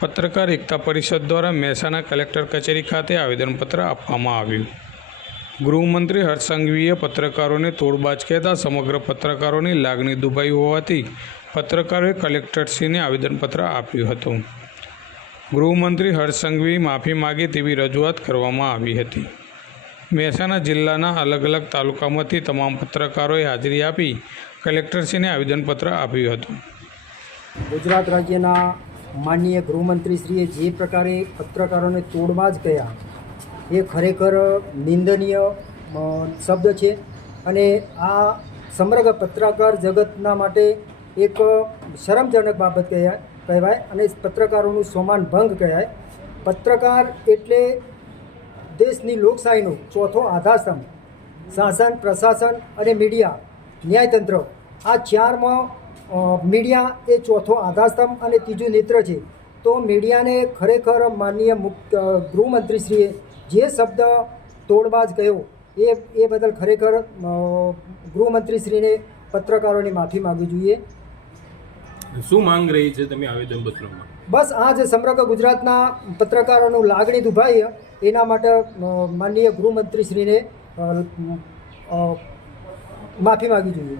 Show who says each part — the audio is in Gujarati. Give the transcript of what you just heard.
Speaker 1: પત્રકાર એકતા પરિષદ દ્વારા મહેસાણા કલેક્ટર કચેરી ખાતે આવેદનપત્ર આપવામાં આવ્યું. ગૃહમંત્રી હર્ષ સંઘવીએ પત્રકારોને તોડબાજ કહેતા સમગ્ર પત્રકારોની લાગણી દુભાઈ હોવાથી પત્રકારોએ કલેક્ટરશ્રીને આવેદનપત્ર આપ્યું હતું. ગૃહમંત્રી હર્ષ સંઘવી માફી માગે તેવી રજૂઆત કરવામાં આવી હતી. મહેસાણા જિલ્લાના અલગ અલગ તાલુકામાંથી તમામ પત્રકારોએ હાજરી આપી કલેક્ટરશ્રીને આવેદનપત્ર આપ્યું હતું.
Speaker 2: ગુજરાત રાજ્યના માનનીય ગૃહમંત્રીશ્રીએ જે પ્રકારે પત્રકારોને તોડવા જ કહ્યા એ ખરેખર નિંદનીય શબ્દ છે. અને આ સમગ્ર પત્રકાર જગતના માટે એક શરમજનક બાબત કહેવાય કહેવાય અને પત્રકારોનું સોમાન ભંગ કહેવાય. પત્રકાર એટલે દેશની લોકશાહીનો ચોથો આધારસ્તંભ. શાસન, પ્રશાસન અને મીડિયા, ન્યાયતંત્ર. આ ચારમાં મીડિયા એ ચોથો આધારસ્તંભ અને ત્રીજું નેત્ર છે. તો મીડિયાને ખરેખર માનનીય મુખ્ય ગૃહમંત્રીશ્રીએ જે શબ્દ તોડબાજ કહ્યો એ એ બદલ ખરેખર ગૃહમંત્રીશ્રીને પત્રકારોની માફી માગવી જોઈએ.
Speaker 3: શું માંગ રહી છે તમે આવેદનપત્રમાં
Speaker 2: બસ આ જે સમગ્ર ગુજરાતના પત્રકારોનું લાગણી દુભાઈ એના માટે માનનીય ગૃહમંત્રીશ્રીને માફી માગવી જોઈએ.